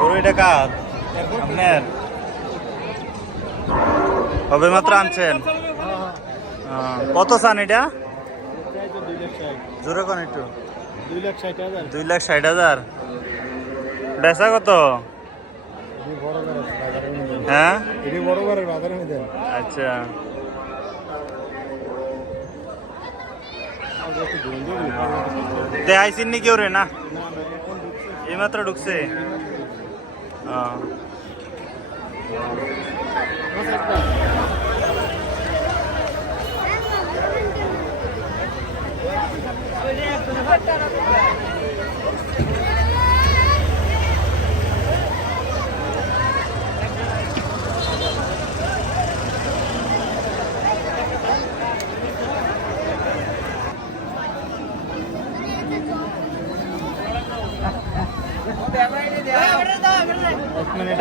গরু এটা কার আপনার? কবে মাত্র আনছেন? কত চান এটা? জোরে কোন একটু? 2,60,000। বেচা কত? হ্যাঁ আচ্ছা, দেখাইছেন নি কেউ রে? না, এইমাত্র ঢুকছে।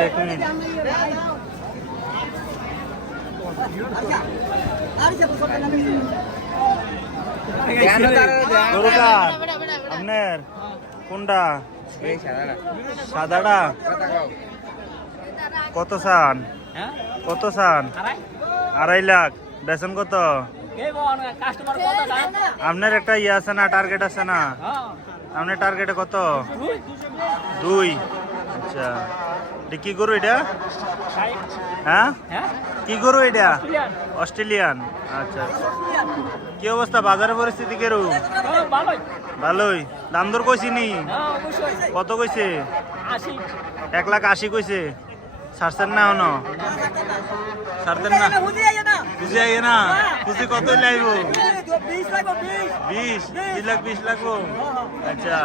এক মিনিট আপনার কোনটা? সাদাটা কত চান? কত চান? 2.5 লাখ। বেতন কত? আপনার একটা ইয়ে আছে না, টার্গেট আছে না? আপনার টার্গেটে কত? 2। আচ্ছা, কি গরু এটা? হ্যাঁ, কি গরু এটা? অস্ট্রেলিয়ান। আচ্ছা, কি অবস্থা বাজারের পরিস্থিতি? কেরু ভালোই। দাম দর কইছি নি? কত কইছে? 1,80,000 কইছে। ছাড়ছেন না এখনো? ছাড়তেন না? বুঝে আইয়ে না? বুঝি কত লাগবো? 20 লাগবো। আচ্ছা,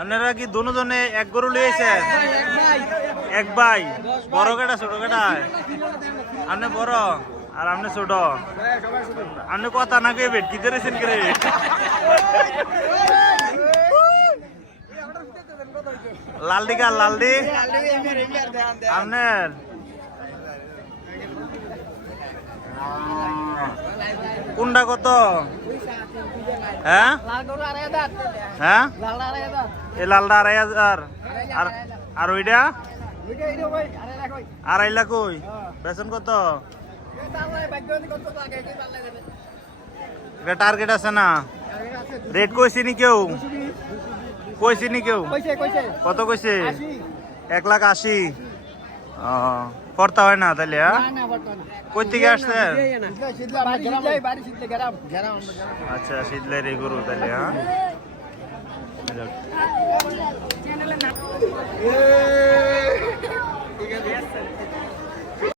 আপনারা কি দুজনে এক গরু লিয়েছেন? এক ভাই। বড় কেটা ছোট কেটা? আপনি বড় আর আপনি ছোট। আপনি কথা না কে বেট কি ধরেছেন কে? লালডি কার? লালডি আপনার? কোনটা কত? হ্যাঁ হ্যাঁ, এই লালটা 2,500। আর ওইটা 2.5 লাখ। ওই বেতন কত? এটা টার্গেট আছে না? রেট কইছি নি কেউ? কইছি নি কেউ? কত কইছে? 1,80,000। পড়তা হয় না তাহলে? কই থেকে আসছেন? আচ্ছা, শীতলের এই গরু তাহলে? হ্যাঁ,